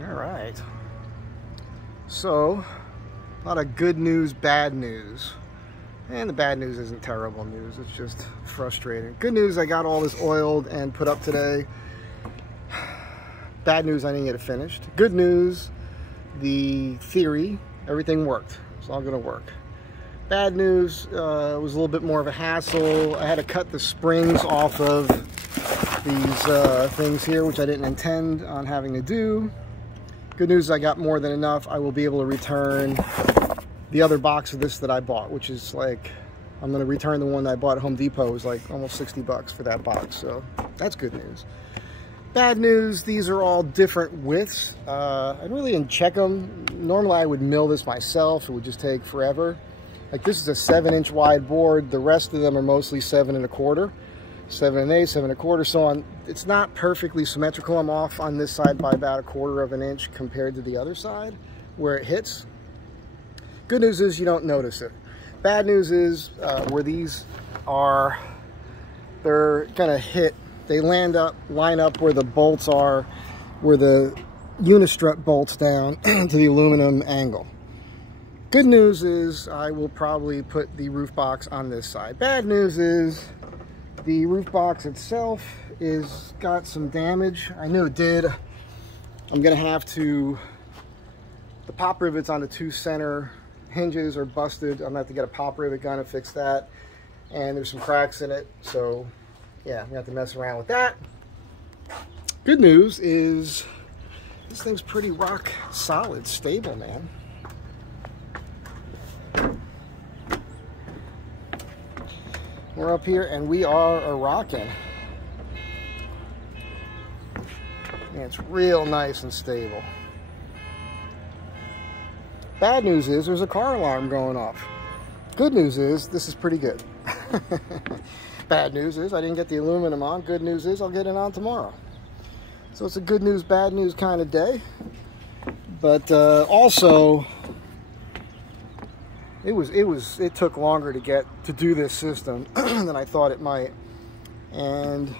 All right. So, a lot of good news, bad news. And the bad news isn't terrible news, it's just frustrating. Good news, I got all this oiled and put up today. Bad news, I didn't get it finished. Good news, the theory, everything worked. It's all gonna work. Bad news, it was a little bit more of a hassle. I had to cut the springs off of these things here, which I didn't intend on having to do. Good news, I got more than enough. I will be able to return the other box of this that I bought, which is like, I'm gonna return the one that I bought at Home Depot. It was like almost 60 bucks for that box, so that's good news. Bad news, these are all different widths. I really didn't check them. Normally I would mill this myself, it would just take forever. Like this is a 7-inch wide board, the rest of them are mostly 7 1/4. 7 1/8, 7 1/4, so on. It's not perfectly symmetrical. I'm off on this side by about 1/4 of an inch compared to the other side where it hits. Good news is you don't notice it. Bad news is where these are, they're gonna hit. They line up where the bolts are, where the unistrut bolts down to the aluminum angle. Good news is I will probably put the roof box on this side. Bad news is the roof box itself is got some damage. I knew it did. I'm gonna have to, the pop rivets on the 2 center hinges are busted. I'm gonna have to get a pop rivet gun and fix that. And there's some cracks in it. So yeah, I'm gonna have to mess around with that. Good news is this thing's pretty rock solid, stable, man. We're up here and we are a-rocking. And it's real nice and stable. Bad news is there's a car alarm going off. Good news is this is pretty good. Bad news is I didn't get the aluminum on. Good news is I'll get it on tomorrow. So it's a good news, bad news kind of day. But also, it took longer to do this system than I thought it might. And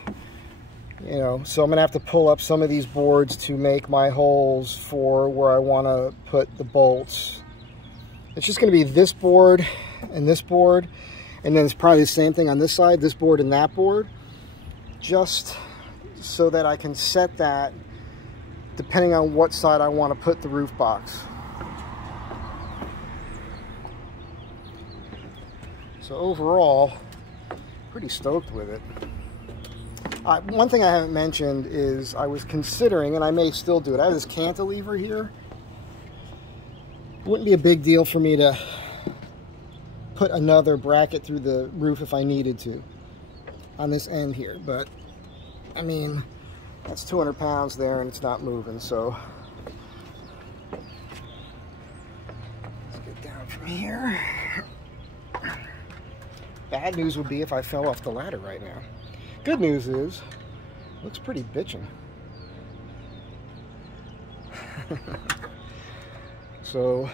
you know, so I'm gonna have to pull up some of these boards to make my holes for where I want to put the bolts. It's just gonna be this board and this board, and then it's probably the same thing on this side, this board and that board, just so that I can set that depending on what side I want to put the roof box. So overall, pretty stoked with it. One thing I haven't mentioned is I was considering, and I may still do it, I have this cantilever here. It wouldn't be a big deal for me to put another bracket through the roof if I needed to on this end here, but I mean, that's 200 pounds there and it's not moving, so let's get down from here. Bad news would be if I fell off the ladder right now. Good news is, looks pretty bitchin'. So,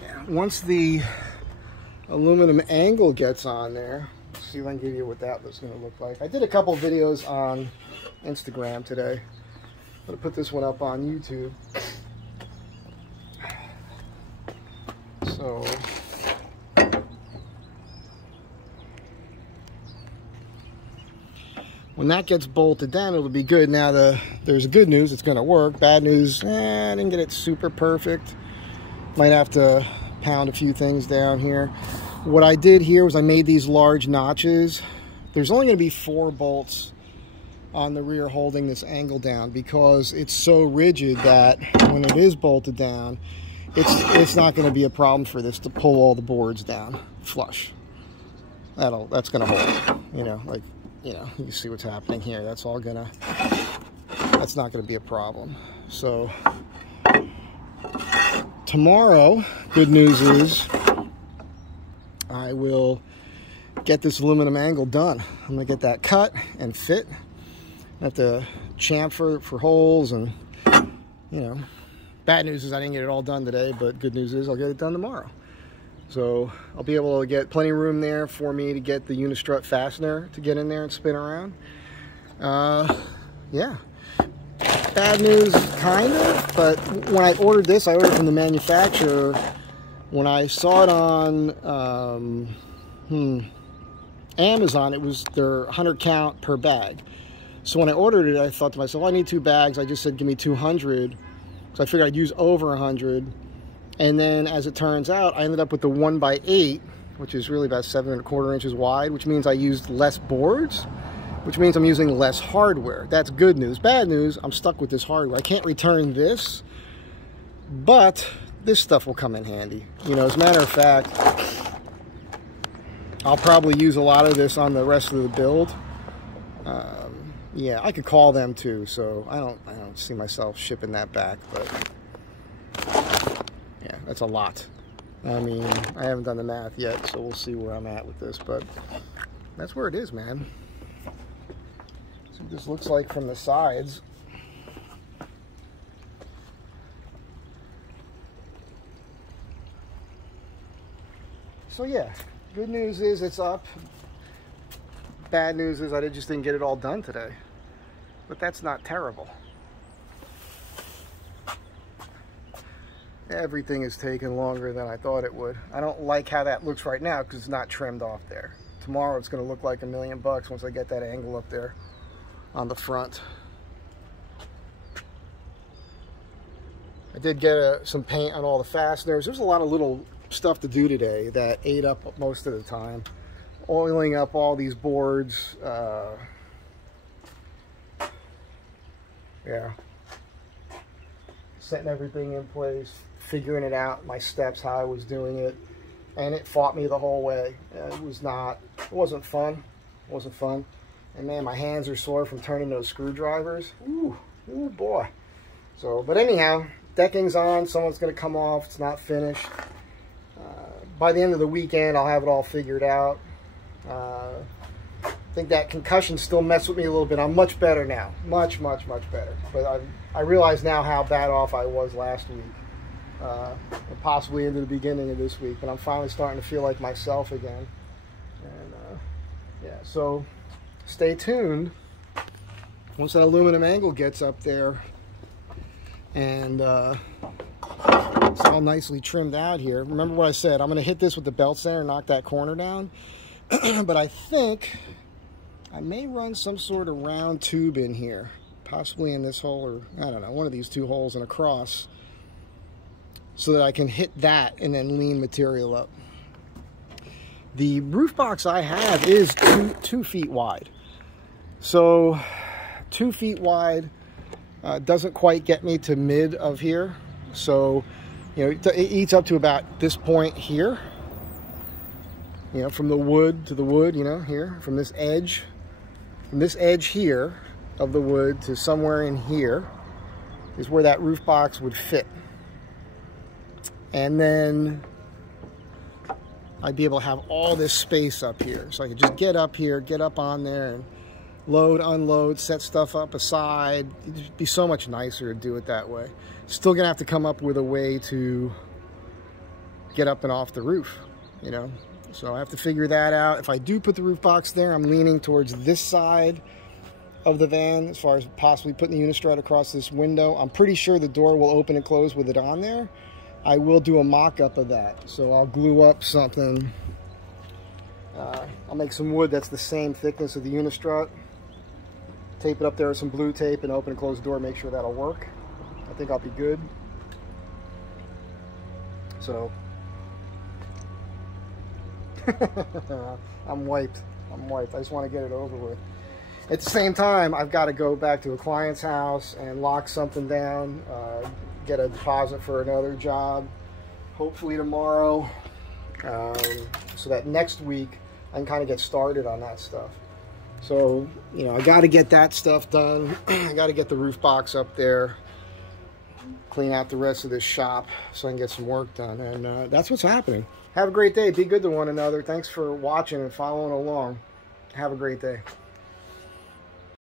yeah, once the aluminum angle gets on there, let's see if I can give you what that was going to look like. I did a couple videos on Instagram today. I'm going to put this one up on YouTube. So, when that gets bolted down, it'll be good. Now, there's good news, it's going to work. Bad news, I didn't get it super perfect. Might have to pound a few things down here. What I did here was I made these large notches. There's only going to be 4 bolts on the rear holding this angle down because it's so rigid that when it is bolted down, it's not going to be a problem for this to pull all the boards down flush. That's going to hold, you know, like, you know, you see what's happening here. That's not gonna be a problem. So tomorrow, good news is I will get this aluminum angle done. I'm gonna get that cut and fit. I have to chamfer for holes, and you know, bad news is I didn't get it all done today, but good news is I'll get it done tomorrow. So I'll be able to get plenty of room there for me to get the unistrut fastener to get in there and spin around. Yeah. bad news, kind of, but when I ordered this, I ordered from the manufacturer. When I saw it on Amazon, it was their 100 count per bag. So when I ordered it, I thought to myself, I need 2 bags. I just said, give me 200. So I figured I'd use over 100. And then as it turns out, I ended up with the 1x8, which is really about 7¼ inches wide, which means I used less boards, which means I'm using less hardware. That's good news. Bad news, I'm stuck with this hardware. I can't return this, but this stuff will come in handy. You know, as a matter of fact, I'll probably use a lot of this on the rest of the build. Yeah, I could call them too, so I don't see myself shipping that back, but yeah, that's a lot. I mean, I haven't done the math yet, so we'll see where I'm at with this, but that's where it is, man. See what this looks like from the sides. So yeah, good news is it's up. Bad news is I just didn't get it all done today. But that's not terrible. Everything is taking longer than I thought it would. I don't like how that looks right now because it's not trimmed off there. Tomorrow it's going to look like $1 million once I get that angle up there on the front. I did get some paint on all the fasteners. There's a lot of little stuff to do today that ate up most of the time. Oiling up all these boards. Yeah. Setting everything in place, figuring it out, my steps, how I was doing it. And it fought me the whole way. It wasn't fun. It wasn't fun. And man, my hands are sore from turning those screwdrivers. Ooh boy. So, but anyhow, decking's on. Someone's going to come off. It's not finished. By the end of the weekend, I'll have it all figured out. I think that concussion still messed with me a little bit. I'm much better now. Much better. But I realize now how bad off I was last week. And possibly into the beginning of this week. But I'm finally starting to feel like myself again. And yeah, so stay tuned. Once that aluminum angle gets up there and it's all nicely trimmed out here. Remember what I said. I'm going to hit this with the belt sander and knock that corner down. But I think I may run some sort of round tube in here, possibly in this hole, or I don't know, one of these 2 holes and across, so that I can hit that and then lean material up. The roof box I have is two feet wide. So 2 feet wide doesn't quite get me to mid of here. So, you know, it eats up to about this point here. You know, from the wood to the wood, you know, here, from this edge here of the wood to somewhere in here is where that roof box would fit. And then I'd be able to have all this space up here. So I could just get up here, get up on there and load, unload, set stuff up aside. It'd be so much nicer to do it that way. Still gonna have to come up with a way to get up and off the roof, you know. So I have to figure that out. If I do put the roof box there, I'm leaning towards this side of the van as far as possibly putting the unistrut across this window. I'm pretty sure the door will open and close with it on there. I will do a mock-up of that. So I'll glue up something. I'll make some wood that's the same thickness of the unistrut. Tape it up there with some blue tape and open and close the door, make sure that'll work. I think I'll be good. So I'm wiped. I just want to get it over with. At the same time, I've got to go back to a client's house and lock something down, get a deposit for another job, hopefully tomorrow, so that next week I can kind of get started on that stuff. So, you know, I got to get that stuff done. I got to get the roof box up there, clean out the rest of this shop so I can get some work done. And that's what's happening. Have a great day. Be good to one another. Thanks for watching and following along. Have a great day.